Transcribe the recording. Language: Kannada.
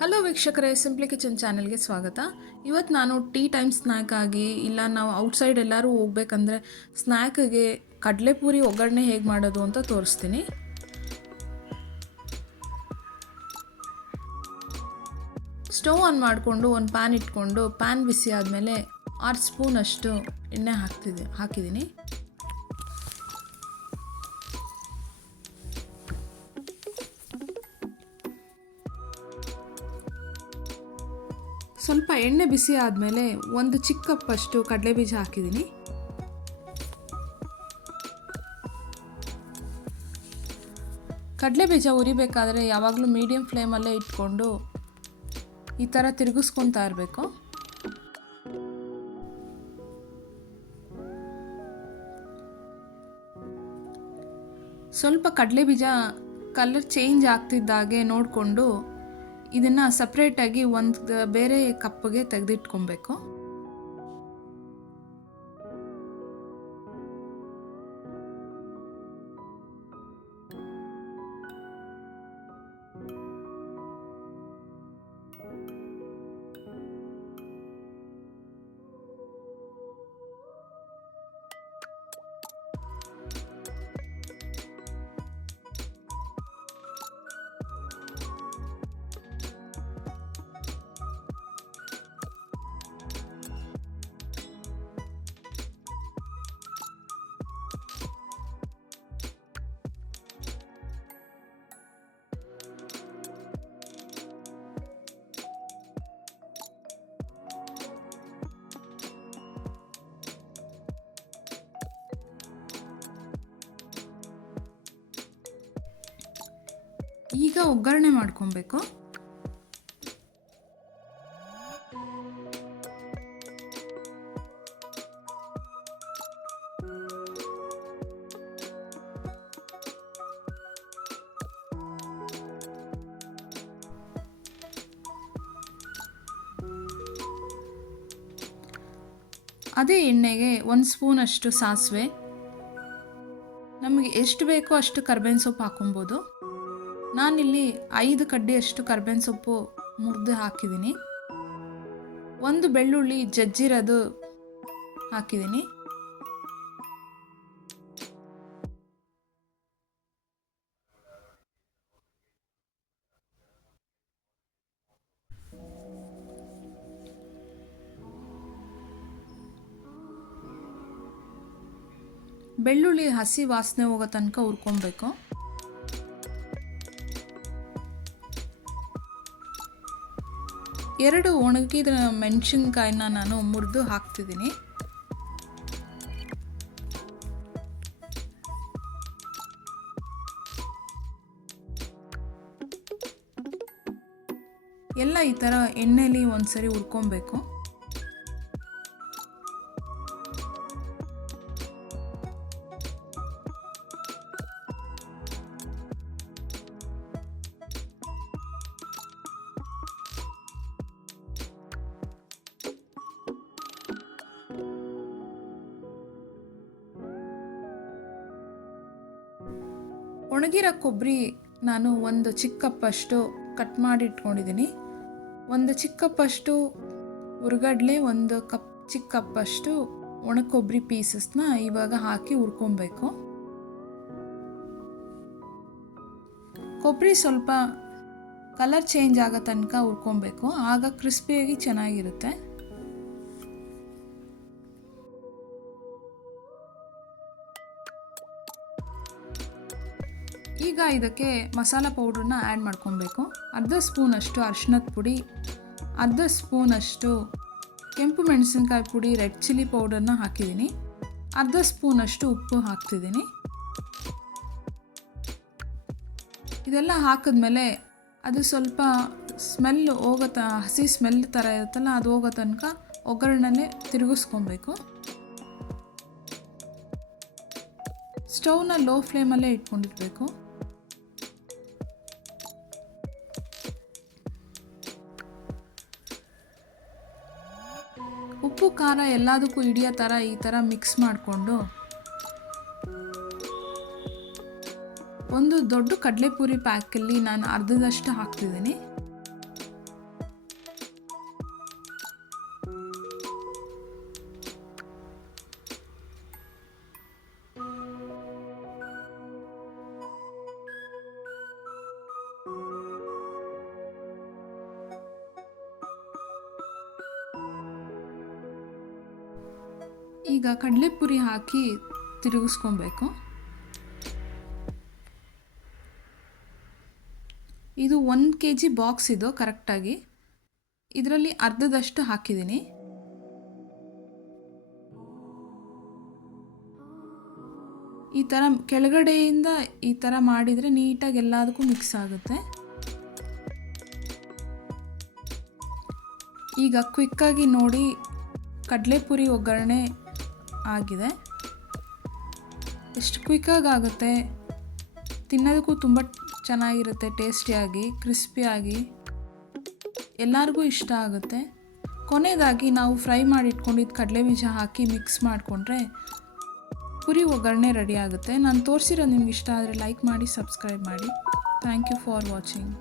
ಹಲೋ ವೀಕ್ಷಕರೇ ಸಿಂಪ್ಲಿ ಕಿಚನ್ ಚಾನಲ್ಗೆ ಸ್ವಾಗತ. ಇವತ್ತು ನಾನು ಟೀ ಟೈಮ್ ಸ್ನ್ಯಾಕ್ ಆಗಿ, ಇಲ್ಲ ನಾವು ಔಟ್ಸೈಡ್ ಎಲ್ಲರೂ ಹೋಗ್ಬೇಕಂದ್ರೆ ಸ್ನ್ಯಾಕ್ಗೆ ಕಡಲೆಪೂರಿ ಒಗ್ಗರಣೆ ಹೇಗೆ ಮಾಡೋದು ಅಂತ ತೋರಿಸ್ತೀನಿ. ಸ್ಟವ್ ಆನ್ ಮಾಡಿಕೊಂಡು ಒಂದು ಪ್ಯಾನ್ ಇಟ್ಕೊಂಡು ಪ್ಯಾನ್ ಬಿಸಿ ಆದಮೇಲೆ ಆರು ಸ್ಪೂನಷ್ಟು ಎಣ್ಣೆ ಹಾಕ್ತಿದ್ದೆ, ಹಾಕಿದ್ದೀನಿ. ಸ್ವಲ್ಪ ಎಣ್ಣೆ ಬಿಸಿ ಆದಮೇಲೆ ಒಂದು ಚಿಕ್ಕ ಕಪ್ಪಷ್ಟು ಕಡಲೆ ಬೀಜ ಹಾಕಿದ್ದೀನಿ. ಕಡಲೆ ಬೀಜ ಉರಿಬೇಕಾದ್ರೆ ಯಾವಾಗಲೂ ಮೀಡಿಯಮ್ ಫ್ಲೇಮಲ್ಲೇ ಇಟ್ಕೊಂಡು ಈ ಥರ ತಿರುಗಿಸ್ಕೊತಾ ಇರಬೇಕು. ಸ್ವಲ್ಪ ಕಡಲೆ ಬೀಜ ಕಲರ್ ಚೇಂಜ್ ಆಗ್ತಿದ್ದಾಗೆ ನೋಡಿಕೊಂಡು ಇದನ್ನು ಸಪ್ರೇಟಾಗಿ ಒಂದು ಬೇರೆ ಕಪ್ಗೆ ತೆಗೆದಿಟ್ಕೊಬೇಕು. ಈಗ ಒಗ್ಗರಣೆ ಮಾಡ್ಕೊಬೇಕು. ಅದೇ ಎಣ್ಣೆಗೆ ಒಂದು ಸ್ಪೂನಷ್ಟು ಸಾಸಿವೆ. ನಮಗೆ ಎಷ್ಟು ಬೇಕೋ ಅಷ್ಟು ಕರ್ಬೇವಿನ ಸೊಪ್ಪು ಹಾಕೊಬೋದು ನಾನಿಲ್ಲಿ ಐದು ಕಡ್ಡಿಯಷ್ಟು ಕರ್ಬೇವಿನ ಸೊಪ್ಪು ಮುರಿದು ಹಾಕಿದ್ದೀನಿ. ಒಂದು ಬೆಳ್ಳುಳ್ಳಿ ಜಜ್ಜಿರೋದು ಹಾಕಿದ್ದೀನಿ. ಬೆಳ್ಳುಳ್ಳಿ ಹಸಿ ವಾಸನೆ ಹೋಗೋ ತನಕ ಹುರ್ಕೊಬೇಕು. ಎರಡು ಒಣಗಿದ ಮೆಣಸಿನ್ಕಾಯಿನ ನಾನು ಮುರಿದು ಹಾಕ್ತಿದ್ದೀನಿ. ಎಲ್ಲ ಈ ಥರ ಎಣ್ಣೆಲಿ ಒಂದ್ಸರಿ ಹುರ್ಕೊಬೇಕು. ಒಣಗಿರೋ ಕೊಬ್ಬರಿ ನಾನು ಒಂದು ಚಿಕ್ಕಪ್ಪಷ್ಟು ಕಟ್ ಮಾಡಿ ಇಟ್ಕೊಂಡಿದ್ದೀನಿ ಒಂದು ಚಿಕ್ಕಪ್ಪಷ್ಟು ಒಂದು ಕಪ್ ಚಿಕ್ಕಪ್ಪಷ್ಟು ಒಣ ಕೊಬ್ಬರಿ ಪೀಸಸ್ನ ಇವಾಗ ಹಾಕಿ ಹುರ್ಕೊಬೇಕು. ಕೊಬ್ಬರಿ ಸ್ವಲ್ಪ ಕಲರ್ ಚೇಂಜ್ ಆಗೋ ತನಕ ಹುರ್ಕೊಬೇಕು. ಆಗ ಕ್ರಿಸ್ಪಿಯಾಗಿ ಚೆನ್ನಾಗಿರುತ್ತೆ. ಈಗ ಇದಕ್ಕೆ ಮಸಾಲ ಪೌಡ್ರನ್ನ ಆ್ಯಡ್ ಮಾಡ್ಕೊಬೇಕು. ಅರ್ಧ ಸ್ಪೂನಷ್ಟು ಅರ್ಶಿನದ ಪುಡಿ, ಅರ್ಧ ಸ್ಪೂನಷ್ಟು ಕೆಂಪು ಮೆಣಸಿನ್ಕಾಯಿ ಪುಡಿ, ರೆಡ್ ಚಿಲ್ಲಿ ಪೌಡರ್ನ ಹಾಕಿದ್ದೀನಿ. ಅರ್ಧ ಸ್ಪೂನಷ್ಟು ಉಪ್ಪು ಹಾಕ್ತಿದ್ದೀನಿ. ಇದೆಲ್ಲ ಹಾಕಿದ್ಮೇಲೆ ಅದು ಸ್ವಲ್ಪ ಸ್ಮೆಲ್ ಹೋಗೋ ಹಸಿ ಸ್ಮೆಲ್ ಥರ ಇರುತ್ತಲ್ಲ ಅದು ಹೋಗೋ ತನಕ ಒಗ್ಗರಣೆ ತಿರುಗಿಸ್ಕೊಬೇಕು. ಸ್ಟೌವ್ನ ಲೋ ಫ್ಲೇಮಲ್ಲೇ ಇಟ್ಕೊಂಡಿರ್ಬೇಕು. ಉಪ್ಪು, ಖಾರ ಎಲ್ಲದಕ್ಕೂ ಹಿಡಿಯೋ ಥರ ಈ ಥರ ಮಿಕ್ಸ್ ಮಾಡಿಕೊಂಡು ಒಂದು ದೊಡ್ಡ ಕಡಲೆಪುರಿ ಪ್ಯಾಕಲ್ಲಿ ನಾನು ಅರ್ಧದಷ್ಟು ಹಾಕ್ತಿದ್ದೀನಿ. ಈಗ ಕಡಲೆಪುರಿ ಹಾಕಿ ತಿರುಗಿಸ್ಕೊಬೇಕು. ಇದು ಒಂದು ಕೆ ಜಿ ಬಾಕ್ಸ್ ಇದು ಕರೆಕ್ಟಾಗಿ. ಇದರಲ್ಲಿ ಅರ್ಧದಷ್ಟು ಹಾಕಿದ್ದೀನಿ. ಈ ಥರ ಕೆಳಗಡೆಯಿಂದ ಈ ಥರ ಮಾಡಿದರೆ ನೀಟಾಗಿ ಎಲ್ಲದಕ್ಕೂ ಮಿಕ್ಸ್ ಆಗುತ್ತೆ. ಈಗ ಕ್ವಿಕ್ಕಾಗಿ ನೋಡಿ ಕಡಲೆಪುರಿ ಒಗ್ಗರಣೆ ಆಗಿದೆ. ಎಷ್ಟು ಕ್ವಿಕ್ಕಾಗಿ ಆಗುತ್ತೆ? ತಿನ್ನೋದಕ್ಕೂ ತುಂಬ ಚೆನ್ನಾಗಿರುತ್ತೆ ಟೇಸ್ಟಿಯಾಗಿ ಕ್ರಿಸ್ಪಿಯಾಗಿ ಎಲ್ಲರಿಗೂ ಇಷ್ಟ ಆಗುತ್ತೆ. ಕೊನೆಯದಾಗಿ ನಾವು ಫ್ರೈ ಮಾಡಿ ಇಟ್ಕೊಂಡಿದ್ದು ಕಡಲೆ ಬೀಜ ಹಾಕಿ ಮಿಕ್ಸ್ ಮಾಡಿಕೊಂಡ್ರೆ ಪುರಿ ಒಗ್ಗರಣೆ ರೆಡಿ ಆಗುತ್ತೆ. ನಾನು ತೋರಿಸಿರೋ ನಿಮ್ಗೆ ಇಷ್ಟ ಆದರೆ ಲೈಕ್ ಮಾಡಿ ಸಬ್ಸ್ಕ್ರೈಬ್ ಮಾಡಿ. Thank you for watching